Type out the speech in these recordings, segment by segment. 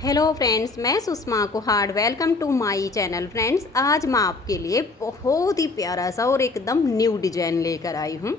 Hello friends, मैं Sushma Kuhar. Welcome to my channel. Friends, आज मैं आपके लिए बहुत ही प्यारा सा और एकदम न्यू डिज़ाइन लेकर आई हूँ।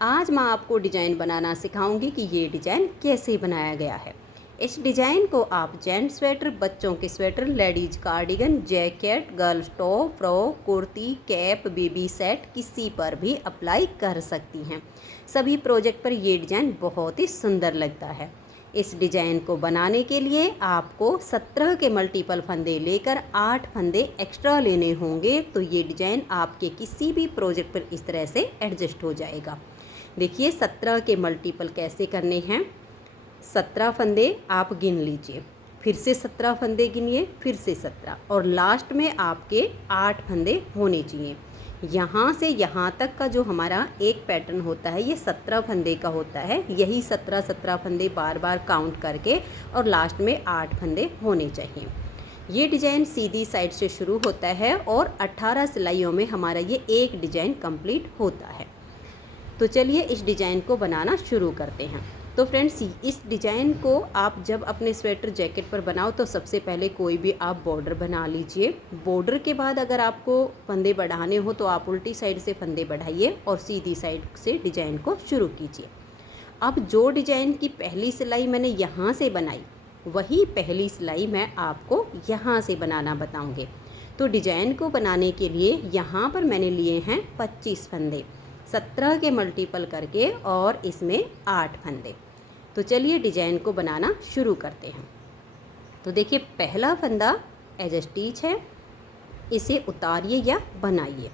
आज मैं आपको डिज़ाइन बनाना सिखाऊंगी कि ये डिज़ाइन कैसे बनाया गया है। इस डिज़ाइन को आप जेंट्स स्वेटर, बच्चों के sweater, ladies cardigan, jacket, girls top, frock, kurti, cap, baby set किसी पर भी अप्लाई कर सकती हैं। सभी प्रोजेक्ट पर ये डिज़ाइन बहुत ही सुंदर लगता है। इस डिज़ाइन को बनाने के लिए आपको 17 के मल्टीपल फंदे लेकर 8 फंदे एक्स्ट्रा लेने होंगे, तो ये डिज़ाइन आपके किसी भी प्रोजेक्ट पर इस तरह से एडजस्ट हो जाएगा। देखिए 17 के मल्टीपल कैसे करने हैं। 17 फंदे आप गिन लीजिए, फिर से 17 फंदे गिनिए, फिर से 17 और लास्ट में आपके 8 फंदे होने चाहिए। यहाँ से यहाँ तक का जो हमारा एक पैटर्न होता है ये 17 फंदे का होता है। यही 17 फंदे बार बार काउंट करके और लास्ट में 8 फंदे होने चाहिए। ये डिज़ाइन सीधी साइड से शुरू होता है और 18 सिलाइयों में हमारा ये एक डिज़ाइन कंप्लीट होता है। तो चलिए इस डिज़ाइन को बनाना शुरू करते हैं। तो फ्रेंड्स, इस डिज़ाइन को आप जब अपने स्वेटर जैकेट पर बनाओ तो सबसे पहले कोई भी आप बॉर्डर बना लीजिए। बॉर्डर के बाद अगर आपको फंदे बढ़ाने हो तो आप उल्टी साइड से फंदे बढ़ाइए और सीधी साइड से डिज़ाइन को शुरू कीजिए। अब जो डिज़ाइन की पहली सिलाई मैंने यहाँ से बनाई, वही पहली सिलाई मैं आपको यहाँ से बनाना बताऊँगी। तो डिज़ाइन को बनाने के लिए यहाँ पर मैंने लिए हैं 25 फंदे, 17 के मल्टीपल करके और इसमें 8 फंदे। तो चलिए डिज़ाइन को बनाना शुरू करते हैं। तो देखिए पहला फंदा एज स्टिच है, इसे उतारिए या बनाइए।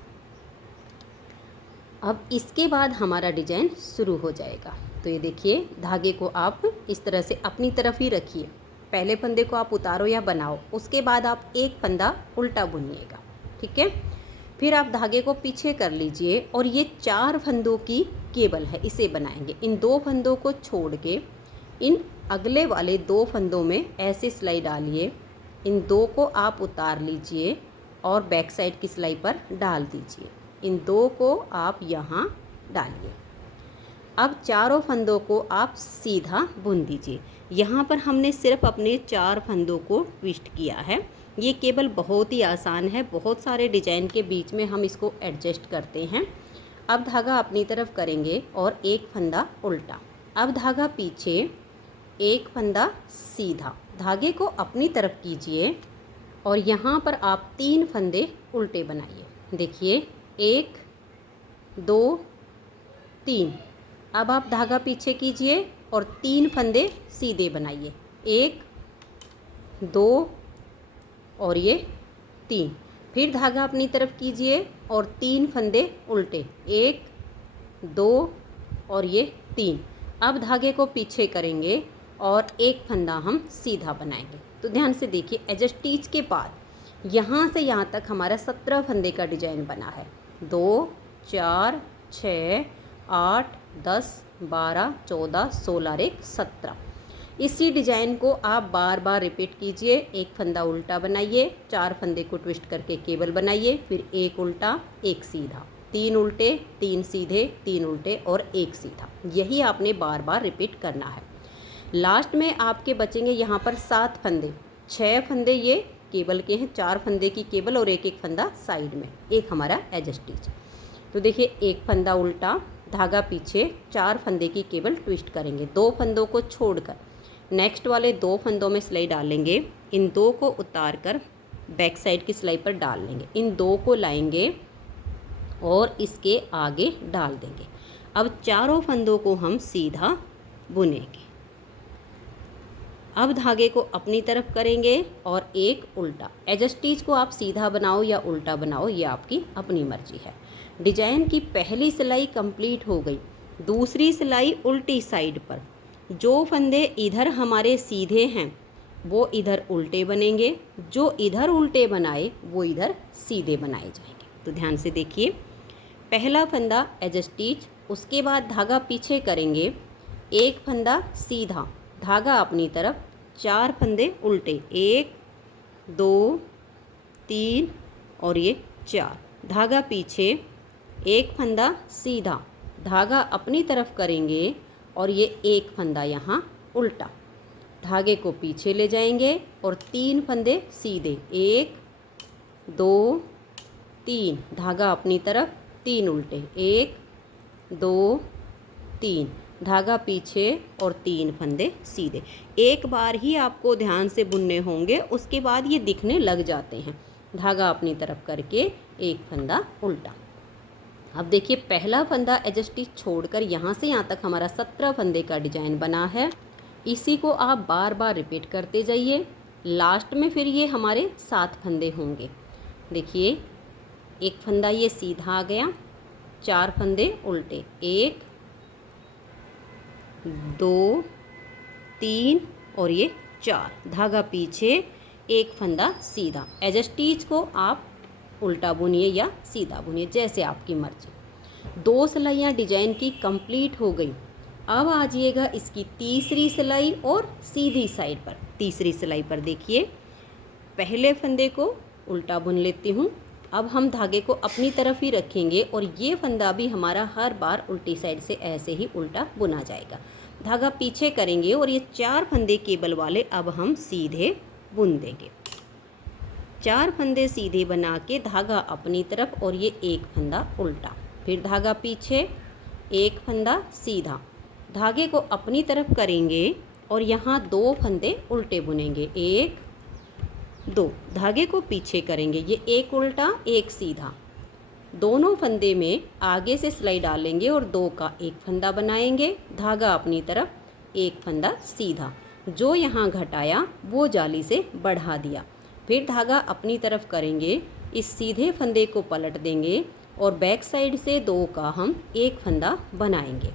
अब इसके बाद हमारा डिज़ाइन शुरू हो जाएगा। तो ये देखिए धागे को आप इस तरह से अपनी तरफ ही रखिए। पहले फंदे को आप उतारो या बनाओ, उसके बाद आप एक फंदा उल्टा बुनिएगा, ठीक है। फिर आप धागे को पीछे कर लीजिए और ये 4 फंदों की केबल है, इसे बनाएंगे। इन 2 फंदों को छोड़ के इन अगले वाले 2 फंदों में ऐसे सिलाई डालिए। इन 2 को आप उतार लीजिए और बैक साइड की सिलाई पर डाल दीजिए। इन 2 को आप यहाँ डालिए। अब चारों फंदों को आप सीधा बुन दीजिए। यहाँ पर हमने सिर्फ अपने 4 फंदों को ट्विस्ट किया है। ये केबल बहुत ही आसान है, बहुत सारे डिज़ाइन के बीच में हम इसको एडजस्ट करते हैं। अब धागा अपनी तरफ करेंगे और एक फंदा उल्टा। अब धागा पीछे, एक फंदा सीधा। धागे को अपनी तरफ कीजिए और यहाँ पर आप 3 फंदे उल्टे बनाइए। देखिए 1 2 3। अब आप धागा पीछे कीजिए और 3 फंदे सीधे बनाइए। 1 2 और ये 3। फिर धागा अपनी तरफ कीजिए और 3 फंदे उल्टे। 1 2 और ये 3। अब धागे को पीछे करेंगे और एक फंदा हम सीधा बनाएंगे। तो ध्यान से देखिए, एज स्टिच के बाद यहाँ से यहाँ तक हमारा 17 फंदे का डिज़ाइन बना है। 2 4 6 8 10 12 14 16 और 1 17। इसी डिज़ाइन को आप बार बार रिपीट कीजिए। एक फंदा उल्टा बनाइए, 4 फंदे को ट्विस्ट करके केबल बनाइए, फिर एक उल्टा एक सीधा, 3 उल्टे 3 सीधे, 3 उल्टे और एक सीधा। यही आपने बार बार रिपीट करना है। लास्ट में आपके बचेंगे यहाँ पर 7 फंदे। 6 फंदे ये केबल के हैं, 4 फंदे की केबल और एक एक फंदा साइड में, एक हमारा एज स्टिच। तो देखिए एक फंदा उल्टा, धागा पीछे, 4 फंदे की केबल ट्विस्ट करेंगे। 2 फंदों को छोड़कर नेक्स्ट वाले 2 फंदों में सिलाई डालेंगे। इन 2 को उतार कर बैक साइड की सिलाई पर डाल लेंगे। इन 2 को लाएंगे और इसके आगे डाल देंगे। अब चारों फंदों को हम सीधा बुनेंगे। अब धागे को अपनी तरफ करेंगे और एक उल्टा। एज स्टिच को आप सीधा बनाओ या उल्टा बनाओ, ये आपकी अपनी मर्जी है। डिज़ाइन की पहली सिलाई कंप्लीट हो गई। दूसरी सिलाई उल्टी साइड पर, जो फंदे इधर हमारे सीधे हैं वो इधर उल्टे बनेंगे, जो इधर उल्टे बनाए वो इधर सीधे बनाए जाएंगे। तो ध्यान से देखिए, पहला फंदा एज स्टिच, उसके बाद धागा पीछे करेंगे, एक फंदा सीधा, धागा अपनी तरफ, 4 फंदे उल्टे, 1 2 3 और ये 4। धागा पीछे, एक फंदा सीधा, धागा अपनी तरफ करेंगे और ये एक फंदा यहाँ उल्टा। धागे को पीछे ले जाएंगे और 3 फंदे सीधे, 1 2 3, धागा अपनी तरफ, 3 उल्टे, 1 2 3, धागा पीछे और 3 फंदे सीधे। एक बार ही आपको ध्यान से बुनने होंगे, उसके बाद ये दिखने लग जाते हैं। धागा अपनी तरफ करके 1 फंदा उल्टा। अब देखिए पहला फंदा एज स्टिच छोड़कर यहाँ से यहाँ तक हमारा 17 फंदे का डिजाइन बना है। इसी को आप बार बार रिपीट करते जाइए। लास्ट में फिर ये हमारे 7 फंदे होंगे। देखिए 1 फंदा ये सीधा आ गया, 4 फंदे उल्टे, 1 2 3 और ये 4, धागा पीछे, 1 फंदा सीधा। एज स्टिच को आप उल्टा बुनिए या सीधा बुनिए, जैसे आपकी मर्जी। 2 सिलाइयाँ डिजाइन की कंप्लीट हो गई। अब आ जाइएगा इसकी तीसरी सिलाई और सीधी साइड पर। तीसरी सिलाई पर देखिए पहले फंदे को उल्टा बुन लेती हूँ। अब हम धागे को अपनी तरफ ही रखेंगे और ये फंदा भी हमारा हर बार उल्टी साइड से ऐसे ही उल्टा बुना जाएगा। धागा पीछे करेंगे और ये 4 फंदे केबल वाले अब हम सीधे बुन देंगे। 4 फंदे सीधे बना के धागा अपनी तरफ और ये 1 फंदा उल्टा, फिर धागा पीछे, 1 फंदा सीधा, धागे को अपनी तरफ करेंगे और यहाँ 2 फंदे उल्टे बुनेंगे, 1 2, धागे को पीछे करेंगे, ये 1 उल्टा 1 सीधा, दोनों फंदे में आगे से सिलाई डालेंगे और 2 का 1 फंदा बनाएंगे, धागा अपनी तरफ, 1 फंदा सीधा, जो यहाँ घटाया वो जाली से बढ़ा दिया, फिर धागा अपनी तरफ करेंगे, इस सीधे फंदे को पलट देंगे और बैक साइड से 2 का हम 1 फंदा बनाएंगे।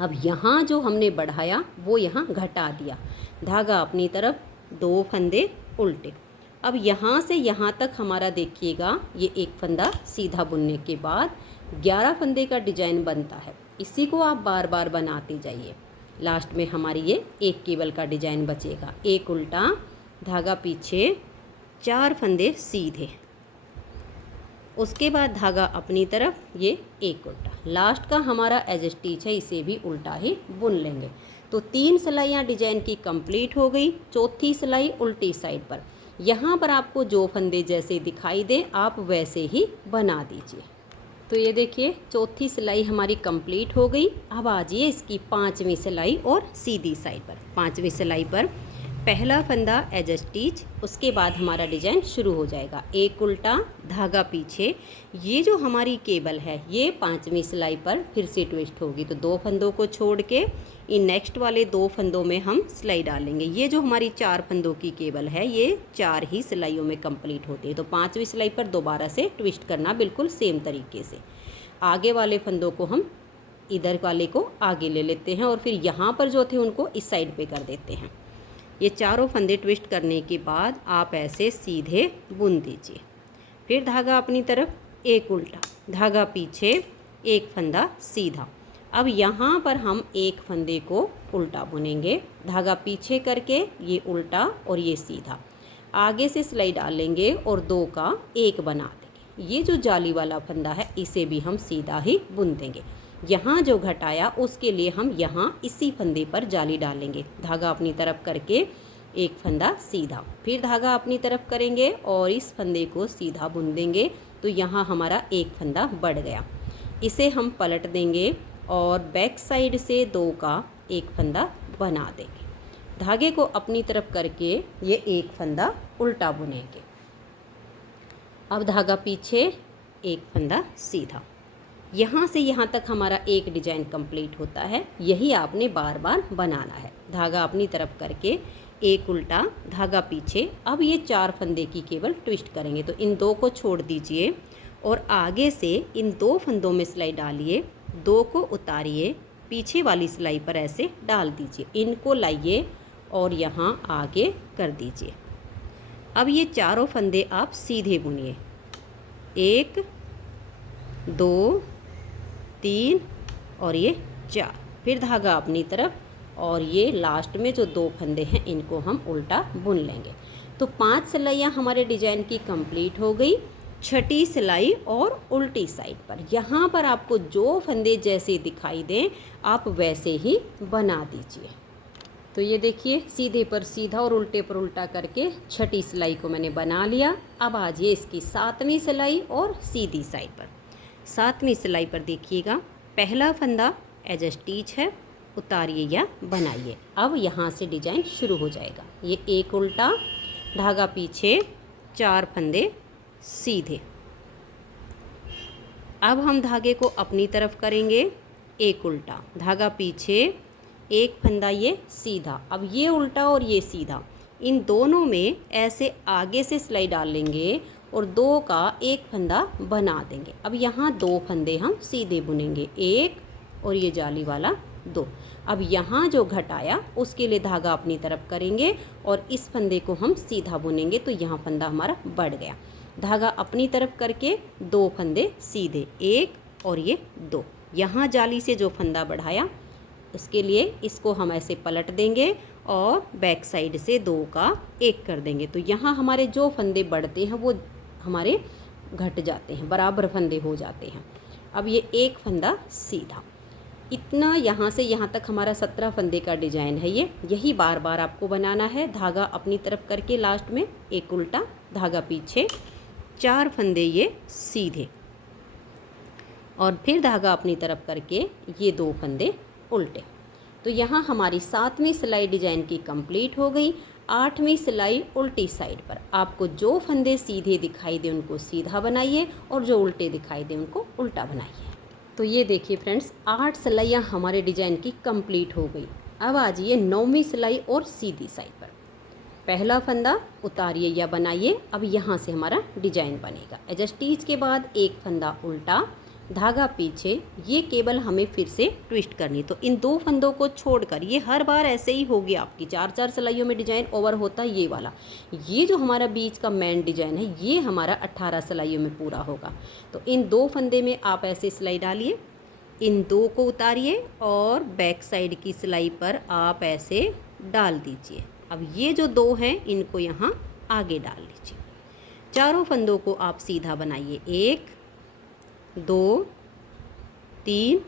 अब यहाँ जो हमने बढ़ाया वो यहाँ घटा दिया, धागा अपनी तरफ, 2 फंदे उल्टे। अब यहाँ से यहाँ तक हमारा देखिएगा ये 1 फंदा सीधा बुनने के बाद 11 फंदे का डिजाइन बनता है। इसी को आप बार बार बनाते जाइए। लास्ट में हमारी ये 1 केबल का डिजाइन बचेगा, 1 उल्टा, धागा पीछे, 4 फंदे सीधे, उसके बाद धागा अपनी तरफ, ये 1 उल्टा। लास्ट का हमारा एज स्टिच है, इसे भी उल्टा ही बुन लेंगे। तो 3 सिलाइयाँ डिजाइन की कंप्लीट हो गई। चौथी सिलाई उल्टी साइड पर, यहाँ पर आपको जो फंदे जैसे दिखाई दे आप वैसे ही बना दीजिए। तो ये देखिए चौथी सिलाई हमारी कंप्लीट हो गई। अब आ जाइए इसकी 5वीं सिलाई और सीधी साइड पर। 5वीं सिलाई पर पहला फंदा एज स्टिच, उसके बाद हमारा डिजाइन शुरू हो जाएगा, 1 उल्टा, धागा पीछे। ये जो हमारी केबल है ये 5वीं सिलाई पर फिर से ट्विस्ट होगी, तो 2 फंदों को छोड़ के इन नेक्स्ट वाले 2 फंदों में हम सिलाई डालेंगे। ये जो हमारी 4 फंदों की केबल है ये 4 ही सिलाइयों में कंप्लीट होती है। तो 5वीं सिलाई पर दोबारा से ट्विस्ट करना बिल्कुल सेम तरीके से। आगे वाले फंदों को हम इधर वाले को आगे ले लेते हैं और फिर यहाँ पर जो थे उनको इस साइड पे कर देते हैं। ये चारों फंदे ट्विस्ट करने के बाद आप ऐसे सीधे बुन दीजिए। फिर धागा अपनी तरफ, 1 उल्टा, धागा पीछे, 1 फंदा सीधा। अब यहाँ पर हम 1 फंदे को उल्टा बुनेंगे, धागा पीछे करके ये उल्टा और ये सीधा, आगे से सिलाई डालेंगे और 2 का 1 बना देंगे। ये जो जाली वाला फंदा है इसे भी हम सीधा ही बुन देंगे। यहाँ जो घटाया उसके लिए हम यहाँ इसी फंदे पर जाली डालेंगे, धागा अपनी तरफ करके 1 फंदा सीधा, फिर धागा अपनी तरफ करेंगे और इस फंदे को सीधा बुन देंगे। तो यहाँ हमारा 1 फंदा बढ़ गया, इसे हम पलट देंगे और बैक साइड से 2 का 1 फंदा बना देंगे। धागे को अपनी तरफ करके ये 1 फंदा उल्टा बुनेंगे। अब धागा पीछे, 1 फंदा सीधा, यहाँ से यहाँ तक हमारा एक डिजाइन कंप्लीट होता है। यही आपने बार बार बनाना है। धागा अपनी तरफ करके 1 उल्टा, धागा पीछे। अब ये 4 फंदे की केवल ट्विस्ट करेंगे, तो इन 2 को छोड़ दीजिए और आगे से इन 2 फंदों में सिलाई डालिए, 2 को उतारिए, पीछे वाली सिलाई पर ऐसे डाल दीजिए, इनको लाइए और यहाँ आगे कर दीजिए। अब ये चारों फंदे आप सीधे बुनिए, 1 2 3 और ये 4, फिर धागा अपनी तरफ और ये लास्ट में जो 2 फंदे हैं इनको हम उल्टा बुन लेंगे। तो 5 सिलाइयाँ हमारे डिजाइन की कंप्लीट हो गई। छठी सिलाई और उल्टी साइड पर, यहाँ पर आपको जो फंदे जैसे दिखाई दें आप वैसे ही बना दीजिए। तो ये देखिए सीधे पर सीधा और उल्टे पर उल्टा करके छठी सिलाई को मैंने बना लिया। अब आ जाइए इसकी 7वीं सिलाई और सीधी साइड पर। 7वीं सिलाई पर देखिएगा पहला फंदा एज ए स्टिच है, उतारिए या बनाइए। अब यहाँ से डिजाइन शुरू हो जाएगा। ये एक उल्टा, धागा पीछे, 4 फंदे सीधे। अब हम धागे को अपनी तरफ करेंगे, एक उल्टा, धागा पीछे, एक फंदा ये सीधा। अब ये उल्टा और ये सीधा, इन दोनों में ऐसे आगे से सिलाई डाल लेंगे और 2 का एक फंदा बना देंगे। अब यहाँ 2 फंदे हम सीधे बुनेंगे, एक और ये जाली वाला 2। अब यहाँ जो घटाया उसके लिए धागा अपनी तरफ करेंगे और इस फंदे को हम सीधा बुनेंगे, तो यहाँ फंदा हमारा बढ़ गया। धागा अपनी तरफ करके 2 फंदे सीधे, एक और ये 2। यहाँ जाली से जो फंदा बढ़ाया उसके लिए इसको हम ऐसे पलट देंगे और बैक साइड से 2 का 1 कर देंगे। तो यहाँ हमारे जो फंदे बढ़ते हैं वो हमारे घट जाते हैं, बराबर फंदे हो जाते हैं। अब ये एक फंदा सीधा, इतना यहाँ से यहाँ तक हमारा 17 फंदे का डिजाइन है। यही बार बार आपको बनाना है। धागा अपनी तरफ करके लास्ट में एक उल्टा, धागा पीछे, 4 फंदे ये सीधे और फिर धागा अपनी तरफ करके ये 2 फंदे उल्टे। तो यहाँ हमारी 7वीं सिलाई डिजाइन की कंप्लीट हो गई। 8वीं सिलाई उल्टी साइड पर, आपको जो फंदे सीधे दिखाई दे उनको सीधा बनाइए और जो उल्टे दिखाई दे उनको उल्टा बनाइए। तो ये देखिए फ्रेंड्स, 8 सिलाइयाँ हमारे डिजाइन की कंप्लीट हो गई। अब आ जाइए 9वीं सिलाई और सीधी साइड पर। पहला फंदा उतारिए या बनाइए। अब यहाँ से हमारा डिजाइन बनेगा। एज स्टिच के बाद एक फंदा उल्टा, धागा पीछे, ये केबल हमें फिर से ट्विस्ट करनी। तो इन 2 फंदों को छोड़कर, ये हर बार ऐसे ही होगी आपकी, 4-4 सिलाइयों में डिजाइन ओवर होता है ये वाला। ये जो हमारा बीच का मेन डिजाइन है ये हमारा 18 सिलाइयों में पूरा होगा। तो इन 2 फंदे में आप ऐसे सिलाई डालिए, इन 2 को उतारिए और बैक साइड की सिलाई पर आप ऐसे डाल दीजिए। अब ये जो 2 हैं इनको यहाँ आगे डाल लीजिए। चारों फंदों को आप सीधा बनाइए, 1 2 3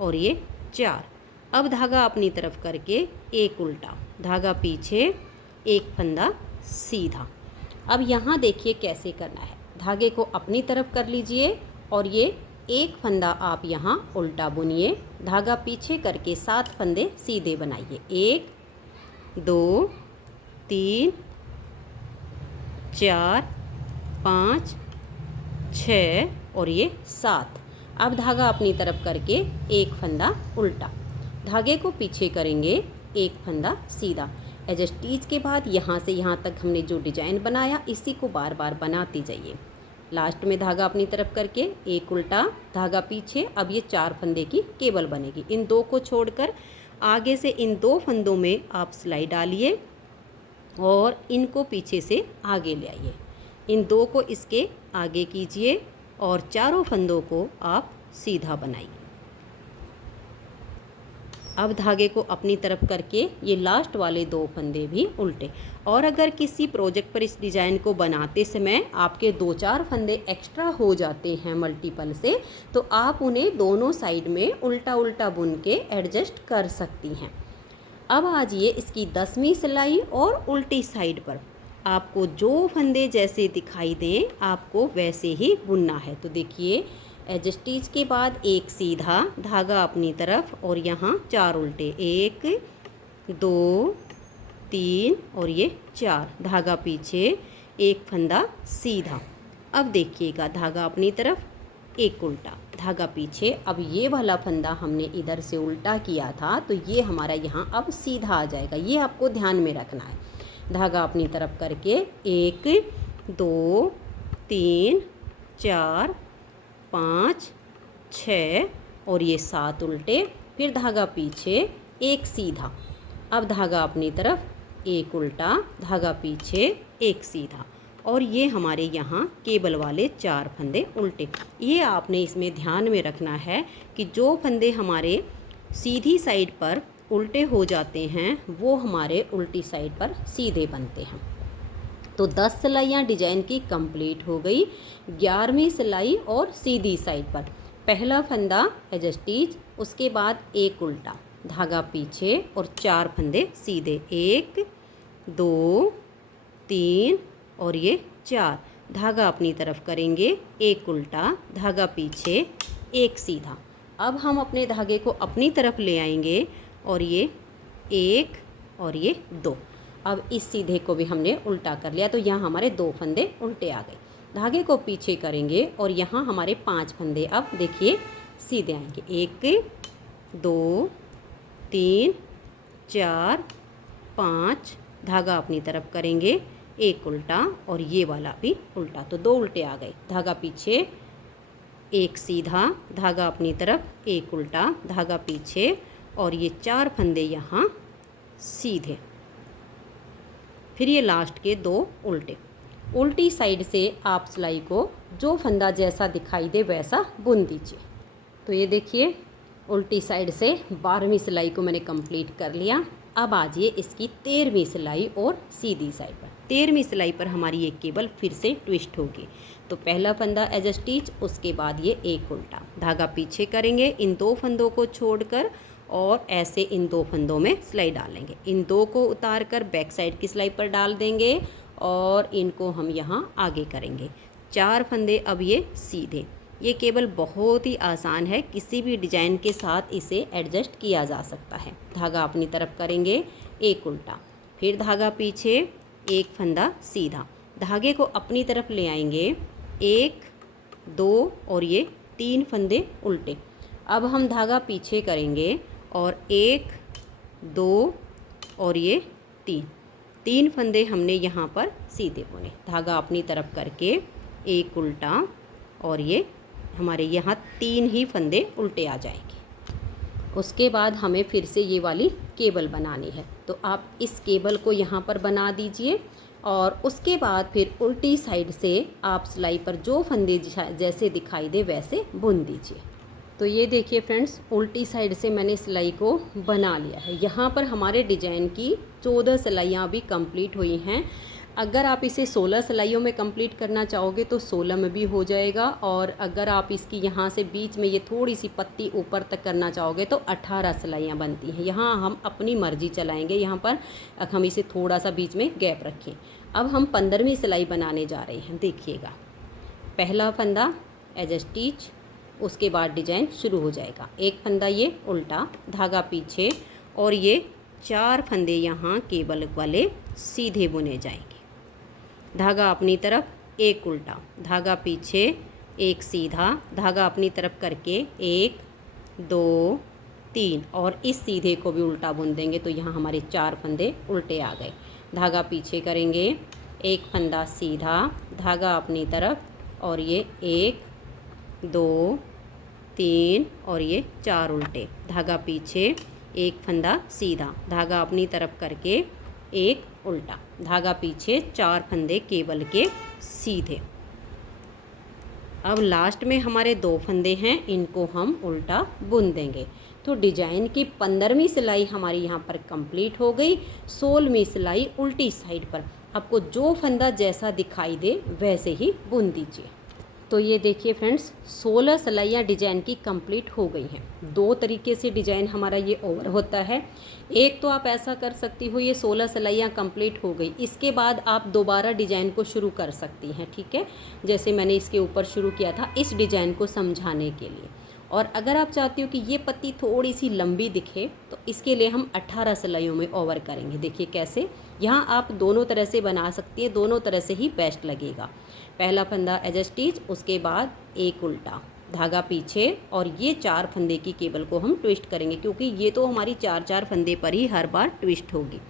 और ये 4। अब धागा अपनी तरफ करके एक उल्टा, धागा पीछे, एक फंदा सीधा। अब यहाँ देखिए कैसे करना है। धागे को अपनी तरफ कर लीजिए और ये एक फंदा आप यहाँ उल्टा बुनिए, धागा पीछे करके 7 फंदे सीधे बनाइए, 1 2 3 4 5 6 और ये 7। अब धागा अपनी तरफ करके एक फंदा उल्टा, धागे को पीछे करेंगे, एक फंदा सीधा। एज स्टिच के बाद यहाँ से यहाँ तक हमने जो डिजाइन बनाया इसी को बार बार बनाते जाइए। लास्ट में धागा अपनी तरफ करके एक उल्टा, धागा पीछे। अब ये 4 फंदे की केबल बनेगी। इन 2 को छोड़कर आगे से इन 2 फंदों में आप सिलाई डालिए और इनको पीछे से आगे ले आइए। इन 2 को इसके आगे कीजिए और चारों फंदों को आप सीधा बनाइए। अब धागे को अपनी तरफ करके ये लास्ट वाले 2 फंदे भी उल्टे। और अगर किसी प्रोजेक्ट पर इस डिज़ाइन को बनाते समय आपके 2-4 फंदे एक्स्ट्रा हो जाते हैं मल्टीपल से, तो आप उन्हें दोनों साइड में उल्टा उल्टा बुन के एडजस्ट कर सकती हैं। अब आ जाइए इसकी 10वीं सिलाई और उल्टी साइड पर। आपको जो फंदे जैसे दिखाई दें आपको वैसे ही बुनना है। तो देखिए एज स्टिच के बाद एक सीधा, धागा अपनी तरफ और यहाँ 4 उल्टे, 1 2 3 और ये 4, धागा पीछे, एक फंदा सीधा। अब देखिएगा धागा अपनी तरफ, एक उल्टा, धागा पीछे। अब ये वाला फंदा हमने इधर से उल्टा किया था तो ये हमारा यहाँ अब सीधा आ जाएगा, ये आपको ध्यान में रखना है। धागा अपनी तरफ करके 1 2 3 4 5 6 और ये 7 उल्टे, फिर धागा पीछे, एक सीधा। अब धागा अपनी तरफ, एक उल्टा, धागा पीछे, एक सीधा और ये हमारे यहाँ केबल वाले 4 फंदे उल्टे। ये आपने इसमें ध्यान में रखना है कि जो फंदे हमारे सीधी साइड पर उल्टे हो जाते हैं वो हमारे उल्टी साइड पर सीधे बनते हैं। तो 10 सिलाइयाँ डिजाइन की कंप्लीट हो गई। 11वीं सिलाई और सीधी साइड पर पहला फंदा एज स्टिच, उसके बाद एक उल्टा, धागा पीछे और 4 फंदे सीधे, 1 2 3 और ये 4। धागा अपनी तरफ करेंगे, एक उल्टा, धागा पीछे, एक सीधा। अब हम अपने धागे को अपनी तरफ ले आएंगे और ये 1 और ये 2। अब इस सीधे को भी हमने उल्टा कर लिया, तो यहाँ हमारे 2 फंदे उल्टे आ गए। धागे को पीछे करेंगे और यहाँ हमारे 5 फंदे अब देखिए सीधे आएंगे, 1 2 3 4 5। धागा अपनी तरफ करेंगे, एक उल्टा और ये वाला भी उल्टा, तो 2 उल्टे आ गए। धागा पीछे, एक सीधा, धागा अपनी तरफ, एक उल्टा, धागा पीछे और ये 4 फंदे यहाँ सीधे। फिर ये लास्ट के 2 उल्टे। उल्टी साइड से आप सिलाई को जो फंदा जैसा दिखाई दे वैसा बुन दीजिए। तो ये देखिए उल्टी साइड से 12वीं सिलाई को मैंने कंप्लीट कर लिया। अब आ जाइए इसकी 13वीं सिलाई और सीधी साइड पर। 13वीं सिलाई पर हमारी ये केबल फिर से ट्विस्ट होगी। तो पहला फंदा एज अ स्टिच, उसके बाद ये एक उल्टा, धागा पीछे करेंगे, इन 2 फंदों को छोड़कर और ऐसे इन 2 फंदों में सिलाई डालेंगे। इन 2 को उतार कर बैक साइड की सिलाई पर डाल देंगे और इनको हम यहाँ आगे करेंगे। 4 फंदे अब ये सीधे। ये केबल बहुत ही आसान है, किसी भी डिजाइन के साथ इसे एडजस्ट किया जा सकता है। धागा अपनी तरफ करेंगे, एक उल्टा, फिर धागा पीछे, एक फंदा सीधा, धागे को अपनी तरफ ले आएंगे, 1 2 और ये 3 फंदे उल्टे। अब हम धागा पीछे करेंगे और 1 2 और ये 3 फंदे हमने यहाँ पर सीधे बुने। धागा अपनी तरफ करके एक उल्टा और ये हमारे यहाँ 3 ही फंदे उल्टे आ जाएंगे। उसके बाद हमें फिर से ये वाली केबल बनानी है, तो आप इस केबल को यहाँ पर बना दीजिए और उसके बाद फिर उल्टी साइड से आप सिलाई पर जो फंदे जैसे दिखाई दे वैसे बुन दीजिए। तो ये देखिए फ्रेंड्स, उल्टी साइड से मैंने सिलाई को बना लिया है। यहाँ पर हमारे डिजाइन की 14 सिलाइयाँ भी कंप्लीट हुई हैं। अगर आप इसे 16 सिलाइयों में कंप्लीट करना चाहोगे तो 16 में भी हो जाएगा, और अगर आप इसकी यहाँ से बीच में ये थोड़ी सी पत्ती ऊपर तक करना चाहोगे तो 18 सिलाइयाँ बनती हैं। यहाँ हम अपनी मर्जी चलाएंगे, यहाँ पर हम इसे थोड़ा सा बीच में गैप रखें। अब हम 15वीं सिलाई बनाने जा रहे हैं। देखिएगा, पहला फंदा एज अ स्टिच, उसके बाद डिजाइन शुरू हो जाएगा। एक फंदा ये उल्टा, धागा पीछे और ये 4 फंदे यहाँ केबल वाले सीधे बुने जाएंगे। धागा अपनी तरफ, एक उल्टा, धागा पीछे, एक सीधा, धागा अपनी तरफ करके 1 2 3 और इस सीधे को भी उल्टा बुन देंगे, तो यहाँ हमारे 4 फंदे उल्टे आ गए। धागा पीछे करेंगे, एक फंदा सीधा, धागा अपनी तरफ और ये 1 2 3 और ये 4 उल्टे, धागा पीछे, एक फंदा सीधा, धागा अपनी तरफ करके एक उल्टा, धागा पीछे, 4 फंदे केबल के सीधे। अब लास्ट में हमारे 2 फंदे हैं, इनको हम उल्टा बुन देंगे। तो डिजाइन की 15वीं सिलाई हमारी यहाँ पर कंप्लीट हो गई। 16वीं सिलाई उल्टी साइड पर आपको जो फंदा जैसा दिखाई दे वैसे ही बुन दीजिए। तो ये देखिए फ्रेंड्स, 16 सिलाइयाँ डिजाइन की कंप्लीट हो गई हैं। 2 तरीके से डिजाइन हमारा ये ओवर होता है। एक तो आप ऐसा कर सकती हो, ये 16 सिलाइयाँ कंप्लीट हो गई, इसके बाद आप दोबारा डिजाइन को शुरू कर सकती हैं, ठीक है, जैसे मैंने इसके ऊपर शुरू किया था इस डिजाइन को समझाने के लिए। और अगर आप चाहती हो कि ये पत्ती थोड़ी सी लंबी दिखे तो इसके लिए हम 18 सिलाइयों में ओवर करेंगे। देखिए कैसे, यहाँ आप दोनों तरह से बना सकती हैं, दोनों तरह से ही बेस्ट लगेगा। पहला फंदा एज अ स्टिच, उसके बाद एक उल्टा, धागा पीछे और ये 4 फंदे की केबल को हम ट्विस्ट करेंगे, क्योंकि ये तो हमारी 4 फंदे पर ही हर बार ट्विस्ट होगी।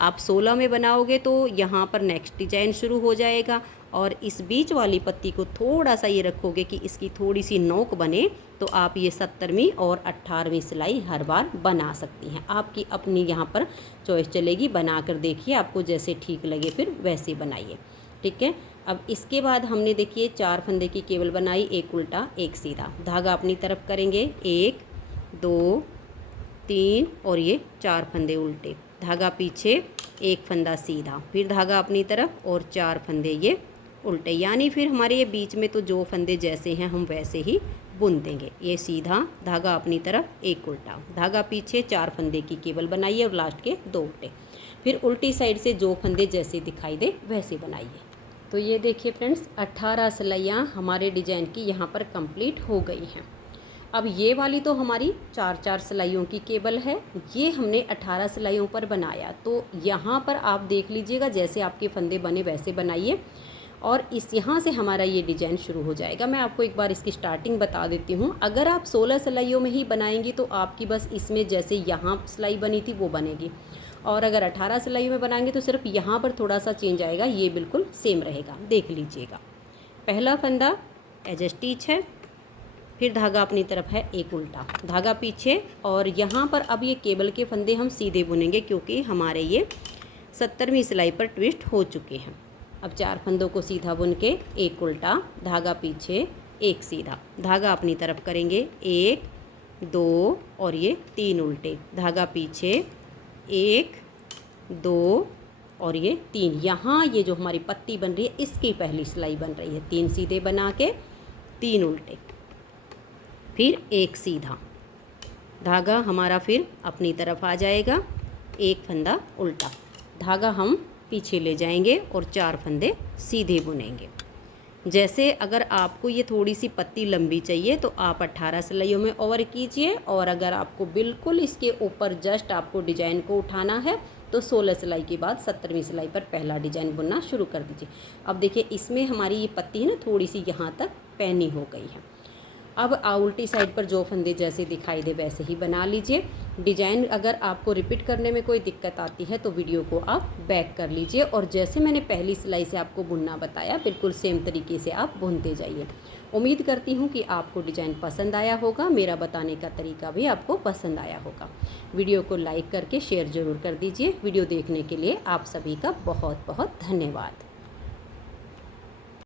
आप 16 में बनाओगे तो यहाँ पर नेक्स्ट डिजाइन शुरू हो जाएगा, और इस बीच वाली पत्ती को थोड़ा सा ये रखोगे कि इसकी थोड़ी सी नोक बने, तो आप ये 17वीं और 18वीं सिलाई हर बार बना सकती हैं। आपकी अपनी यहाँ पर चॉइस चलेगी, बना कर देखिए, आपको जैसे ठीक लगे फिर वैसे बनाइए, ठीक है। अब इसके बाद हमने देखिए 4 फंदे की केबल बनाई, एक उल्टा एक सीधा, धागा अपनी तरफ करेंगे, 1 2 3 और ये 4 फंदे उल्टे, धागा पीछे, एक फंदा सीधा, फिर धागा अपनी तरफ और 4 फंदे ये उल्टे, यानी फिर हमारे ये बीच में तो जो फंदे जैसे हैं हम वैसे ही बुन देंगे। ये सीधा धागा अपनी तरफ, एक उल्टा धागा पीछे, 4 फंदे की केबल बनाइए और लास्ट के 2 उल्टे। फिर उल्टी साइड से जो फंदे जैसे दिखाई दे वैसे बनाइए। तो ये देखिए फ्रेंड्स, 18 सिलाइयाँ हमारे डिजाइन की यहाँ पर कंप्लीट हो गई हैं। अब ये वाली तो हमारी 4-4 सिलाइयों की केबल है, ये हमने 18 सिलाइयों पर बनाया। तो यहाँ पर आप देख लीजिएगा, जैसे आपके फंदे बने वैसे बनाइए और इस यहाँ से हमारा ये डिज़ाइन शुरू हो जाएगा। मैं आपको एक बार इसकी स्टार्टिंग बता देती हूँ। अगर आप 16 सिलाइयों में ही बनाएंगी तो आपकी बस इसमें जैसे यहाँ सिलाई बनी थी वो बनेगी, और अगर 18 सिलाइयों में बनाएंगे तो सिर्फ यहाँ पर थोड़ा सा चेंज आएगा, ये बिल्कुल सेम रहेगा। देख लीजिएगा, पहला फंदा एज स्टिच है, फिर धागा अपनी तरफ है, एक उल्टा धागा पीछे, और यहाँ पर अब ये केबल के फंदे हम सीधे बुनेंगे क्योंकि हमारे ये 70वीं सिलाई पर ट्विस्ट हो चुके हैं। अब 4 फंदों को सीधा बुन के एक उल्टा धागा पीछे, एक सीधा धागा अपनी तरफ करेंगे, 1 2 और ये 3 उल्टे धागा पीछे, 1 2 और ये 3। यहाँ ये जो हमारी पत्ती बन रही है इसकी पहली सिलाई बन रही है। 3 सीधे बना के 3 उल्टे, फिर एक सीधा धागा हमारा फिर अपनी तरफ आ जाएगा, एक फंदा उल्टा धागा हम पीछे ले जाएंगे और 4 फंदे सीधे बुनेंगे। जैसे अगर आपको ये थोड़ी सी पत्ती लंबी चाहिए तो आप 18 सिलाइयों में ओवर कीजिए, और अगर आपको बिल्कुल इसके ऊपर जस्ट आपको डिजाइन को उठाना है तो 16 सिलाई के बाद 70वीं सिलाई पर पहला डिजाइन बुनना शुरू कर दीजिए। अब देखिए, इसमें हमारी ये पत्ती है ना थोड़ी सी यहाँ तक पैनी हो गई है। अब उल्टी साइड पर जो फंदे जैसे दिखाई दे वैसे ही बना लीजिए। डिजाइन अगर आपको रिपीट करने में कोई दिक्कत आती है तो वीडियो को आप बैक कर लीजिए, और जैसे मैंने पहली सिलाई से आपको बुनना बताया बिल्कुल सेम तरीके से आप बुनते जाइए। उम्मीद करती हूँ कि आपको डिजाइन पसंद आया होगा, मेरा बताने का तरीका भी आपको पसंद आया होगा। वीडियो को लाइक करके शेयर ज़रूर कर दीजिए। वीडियो देखने के लिए आप सभी का बहुत बहुत धन्यवाद।